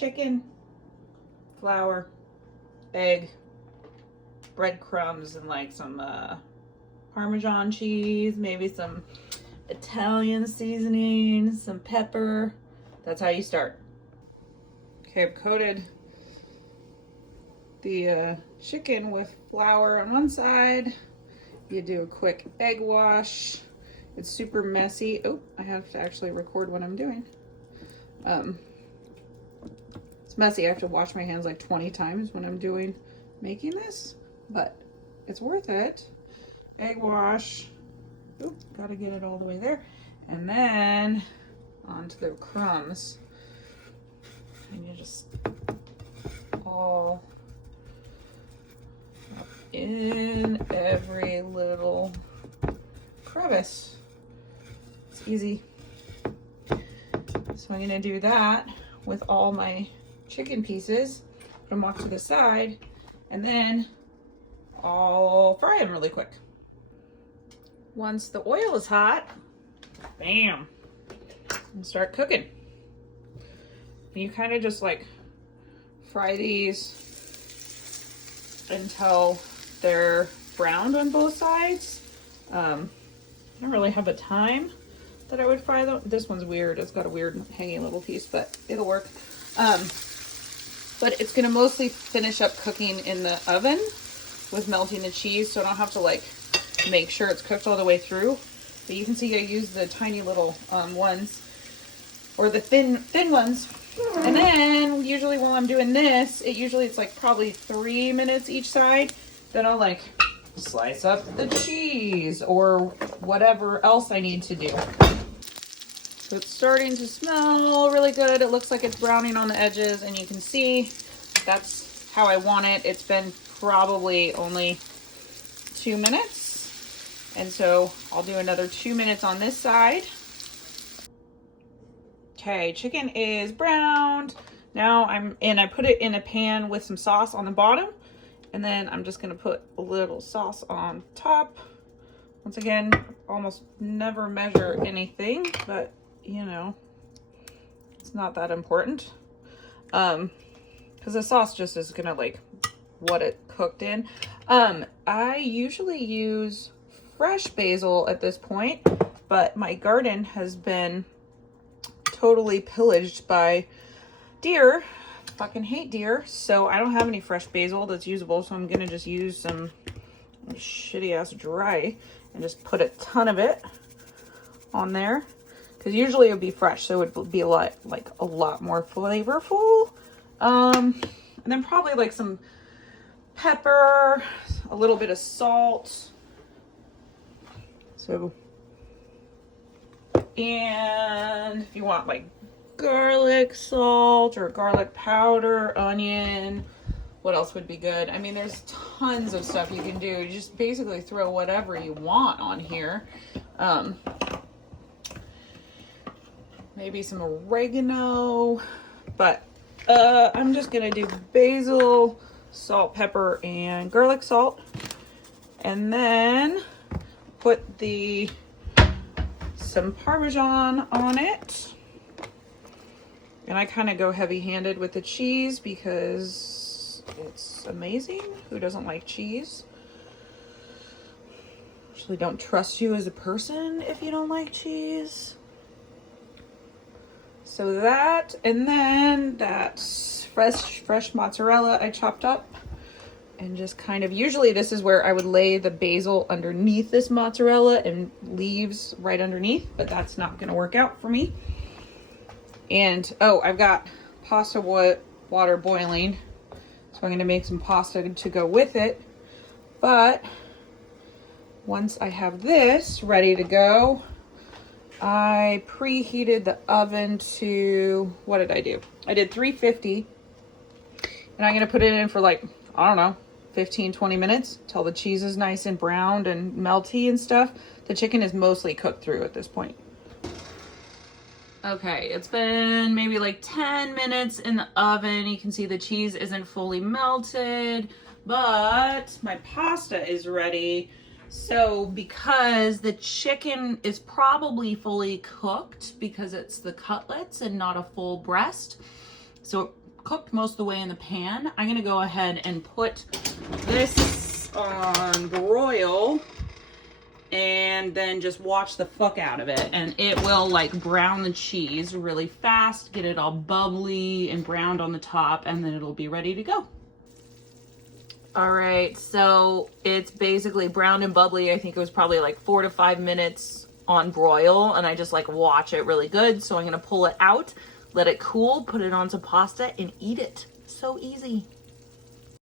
chicken, flour, egg, breadcrumbs, and like some Parmesan cheese, maybe some Italian seasoning, some pepper. That's how you start. Okay, I've coated the chicken with flour on one side. You do a quick egg wash. It's super messy. Oh, I have to actually record what I'm doing. It's messy. I have to wash my hands like 20 times when I'm making this, but it's worth it. Egg wash. Oop, gotta get it all the way there. And then onto the crumbs. And you just all up in every little crevice. It's easy. So I'm gonna do that with all my chicken pieces, put them off to the side, and then I'll fry them really quick. Once the oil is hot, bam, and start cooking. You kind of just like fry these until they're browned on both sides. I don't really have a time that I would fry them. This one's weird. It's got a weird hanging little piece, but it'll work. But it's gonna mostly finish up cooking in the oven with melting the cheese, so I don't have to like make sure it's cooked all the way through. But you can see I use the tiny little ones, or the thin ones. And then usually while I'm doing this, it's like probably 3 minutes each side. Then I'll like slice up the cheese or whatever else I need to do. So it's starting to smell really good. It looks like it's browning on the edges, and you can see that's how I want it. It's been probably only 2 minutes. And so I'll do another 2 minutes on this side. Okay, chicken is browned. Now I put it in a pan with some sauce on the bottom. And then I'm just gonna put a little sauce on top. Once again, almost never measure anything, but you know, it's not that important. Because the sauce just is gonna like what it cooked in. I usually use fresh basil at this point, but my garden has been totally pillaged by deer. Fucking hate deer, so I don't have any fresh basil that's usable, so I'm gonna just use some shitty ass dry and just put a ton of it on there, because usually it would be fresh, so it would be a lot more flavorful. And then probably like some pepper, a little bit of salt. So, and if you want like garlic salt or garlic powder, onion, what else would be good? I mean, there's tons of stuff you can do. You just basically throw whatever you want on here. Maybe some oregano, but I'm just gonna do basil, salt, pepper, and garlic salt, and then put some Parmesan on it. And I kind of go heavy-handed with the cheese because it's amazing. Who doesn't like cheese? Actually, don't trust you as a person if you don't like cheese. So that, and then that's fresh mozzarella I chopped up. And just kind of, usually this is where I would lay the basil underneath this mozzarella and leaves right underneath, but that's not going to work out for me. And, oh, I've got pasta water boiling, so I'm going to make some pasta to go with it. But once I have this ready to go, I preheated the oven to, what did I do? I did 350, and I'm going to put it in for like, I don't know, 15-20 minutes till the cheese is nice and browned and melty and stuff. The chicken is mostly cooked through at this point. Okay, it's been maybe like 10 minutes in the oven. You can see the cheese isn't fully melted, but my pasta is ready. So because the chicken is probably fully cooked because it's the cutlets and not a full breast, so cooked most of the way in the pan. I'm gonna go ahead and put this on broil and then just watch the fuck out of it. And it will like brown the cheese really fast, get it all bubbly and browned on the top, and then it'll be ready to go. All right, so it's basically brown and bubbly. I think it was probably like 4 to 5 minutes on broil, and I just like watch it really good. So I'm gonna pull it out, let it cool, put it on some pasta, and eat it. So easy.